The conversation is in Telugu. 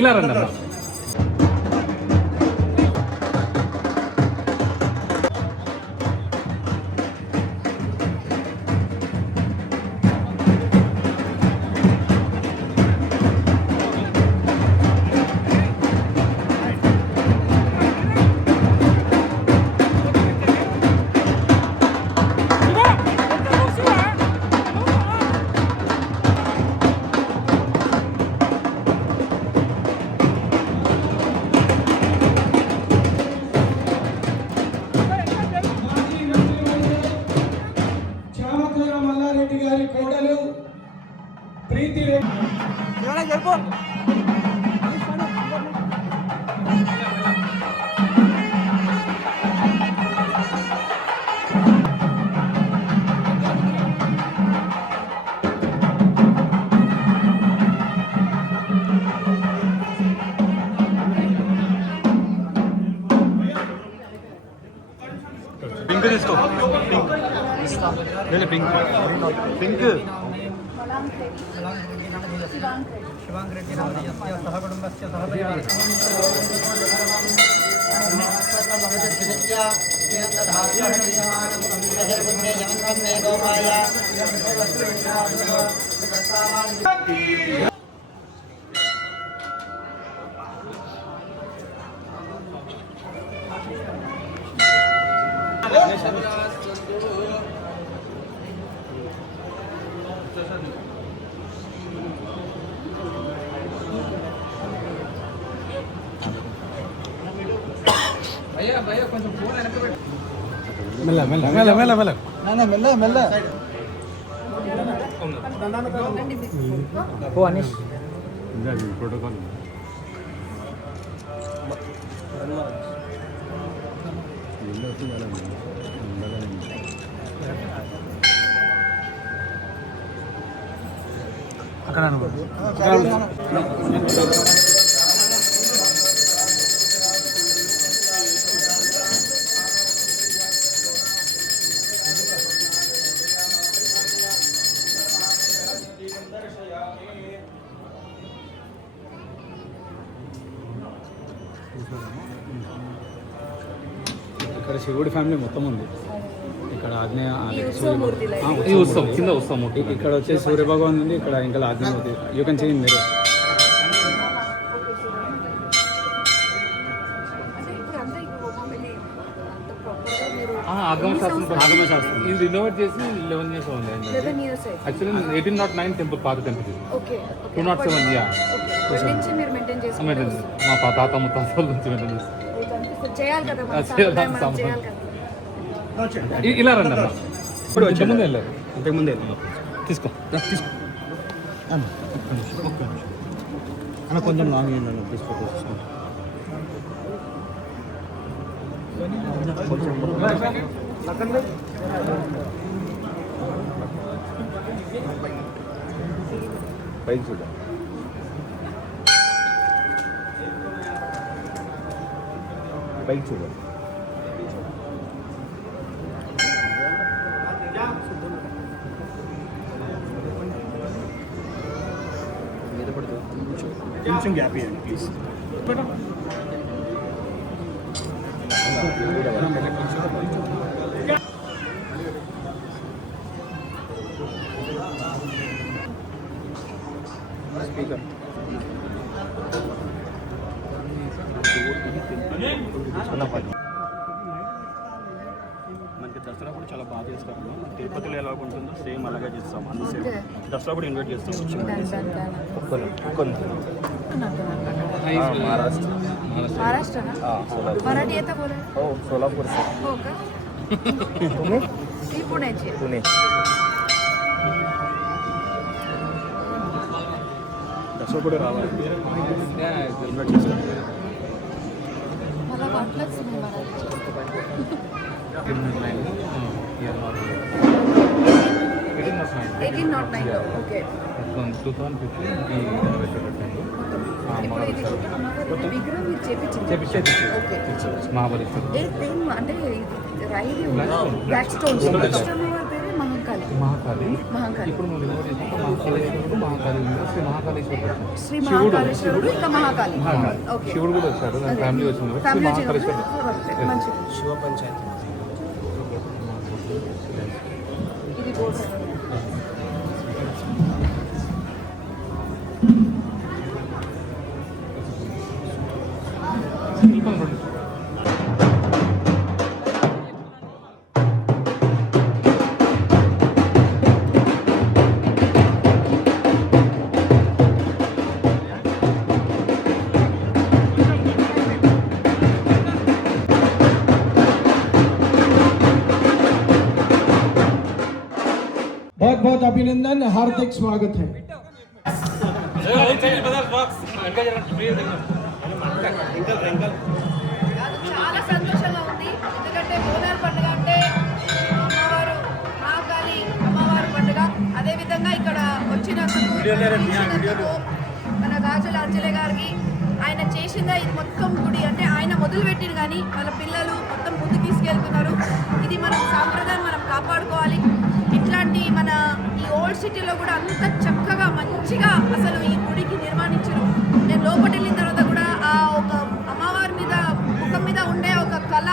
ఇలా రండి అమ్మా. మల్లారెడ్డి గారి కోడలు ప్రీతి పింక్ తీసుకో. Pink pink pink Shivang Reddy नामधेयस्य सह कुटुंबस्य सह परिवारस्य మెల్ల మెల్ల మెల్ల మెల్ల మెల్ల మెల్ల మెల్ల ఓ అనిష్ ప్రోటోకాల్ అక్కడ ఇక్కడ శివుడి ఫ్యామిలీ మొత్తం ఉంది. ఇక్కడ ఆగ్నేయ ఈ ఉత్సవం కింద ఉత్సవం ఇక్కడ వచ్చేసి సూర్య భగవాన్ ఉంది. ఇక్కడ ఇంకా ఆగ్నేయ యూ కెన్ సీ మీరు ఆగమశాస్త్రం ఇది రినోవేట్ చేసి 11 years ఉంది. యాక్చువల్లీ 1809 టెంపుల్ పాత టెంపుల్ ఇది 207 ఇయర్ మా తాత ముత్తాతల నుంచి మెయింటైన్ చేస్తాం. ఇలా రండి అమ్మా. ఇప్పుడు వచ్చే ముందు వెళ్ళారు. ఇంతకుముందే తీసుకో తీసుకో. అన్న కొంచెం లాంగ్ అయ్యిందండి తీసుకో పైకి చూడ పైకి చూడ కొంచెం గ్యాప్ ఇవ్వండి ప్లీజ్. స్పీకర్ మనకి దసరా కూడా చాలా బాగా చేస్తారు. మన తిరుపతిలో ఎలా ఉంటుందో సేమ్ అలాగే చేస్తాం. అన్ని సేమ్ దసరా కూడా ఇన్వైట్ చేస్తాం. महाराष्ट्र ना मराठी येतं बोलायला हो सोलापूर हो का मी पुण्याची आहे. पुणे दसरा కూడా రావాలి ఇన్వైట్ చేస్తాం. मला वाटलंच नाही मराठी 1809 ఓకే 2015 ఇప్పుడు ఇది విగ్రహం మీరు చేపించింది ఓకే మహాబలేశ్వరం ఏ పెయిన్ అంటే ఇది రైలు బ్లాక్ స్టోన్స్ కస్టమర్ పేరే మహంకాళి మహాకాళి. మహాకాళి. ఇప్పుడు నువ్వు రినోవేట్ చేసినాక మహాకాళేశ్వరుడు, మహాకాళి ఉంది, శ్రీ మహాకాళేశ్వరుడు వచ్చాడు. శ్రీ మహాకాళేశ్వరుడు ఇంకా మహాకాళి. మహాకాళి. ఓకే. శివుడు కూడా వచ్చాడు, దాని ఫ్యామిలీ వచ్చింది కాబట్టి శ్రీ ఫ్యామిలీ మహాకాళేశ్వరుడు. వచ్చినప్పుడు మంచిది. ఇది బోర్డు. శిల్పం రెండు. बहुत बहुत अभिनंदन, हार्दिक स्वागत है। చాలా సంతోషంగా ఉంది. ఎందుకంటే బోనాల పండుగ అంటే అమ్మవారు మహాకాళి అమ్మవారి పండుగ. అదేవిధంగా ఇక్కడ వచ్చినందుకు మన గాజుల అంజలి గారికి ఆయన చేసిందా ఇది మొత్తం గుడి అంటే ఆయన మొదలుపెట్టిన కానీ వాళ్ళ పిల్లలు మొత్తం ముందు తీసుకెళ్తున్నారు. ఇది మనం సాంప్రదాయం మనం కాపాడుకోవాలి. ఇట్లాంటి మన ఈ ఓల్డ్ సిటీలో కూడా అంత చక్కగా మంచిగా అసలు ఈ గుడికి నిర్మాణించారు. నేను లోపలికి వెళ్ళిన తర్వాత కూడా ఆ ఒక అమ్మవారి మీద ముఖం మీద ఉండే ఒక కళ